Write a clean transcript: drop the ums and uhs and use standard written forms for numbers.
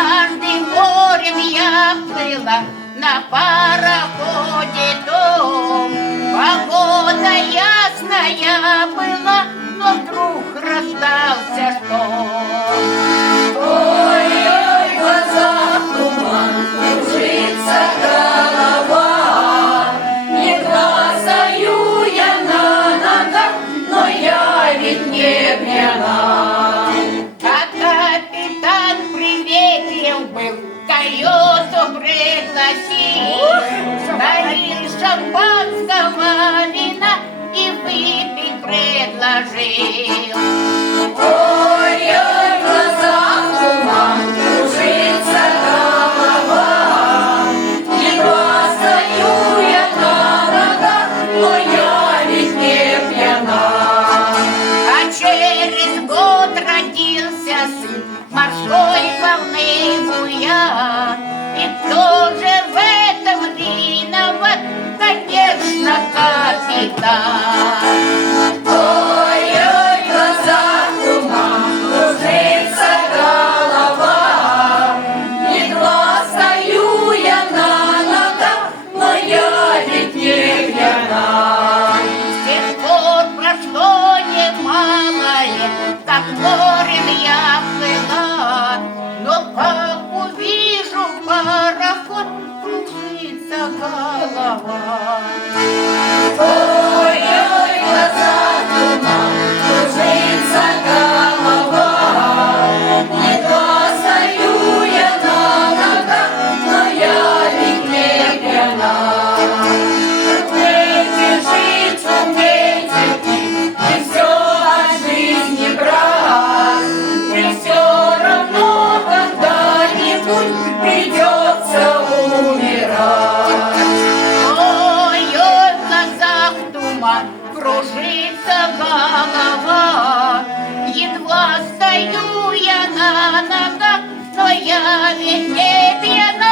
Однажды морем я плыла на пароходе том. Погода ясная была, но вдруг раздался шторм. Ой-ой, в глазах туман, кружится голова. Едва стою я на ногах, но я ведь не пьяна. А капитан приветлив был, каюту пригласил, налил шампанского вина и выпить предложил. Ой-ой, в глазах туман, кружится голова. Едва стою я на ногах, но я ведь не пьяна. А через год родился сын морской волны буя. И кто же в этом виноват? Конечно, капитан. Ой-ой, в глазах туман, кружится голова. Едва стою я на ногах, но я ведь не пьяна. С тех пор прошло немало лет, как морем я плыла, но как увижу пароход, кружится голова. Ой-ой, в глазах туман, кружится голова. Едва стою я на ногах, но я ведь не пьяна. Умейте жить, умейте пить, и все от жизни брать. И все равно когда-нибудь придется умирать. Ой-ой, в глазах туман, кружится голова. Едва стою я на ногах, но я ведь не пьяна.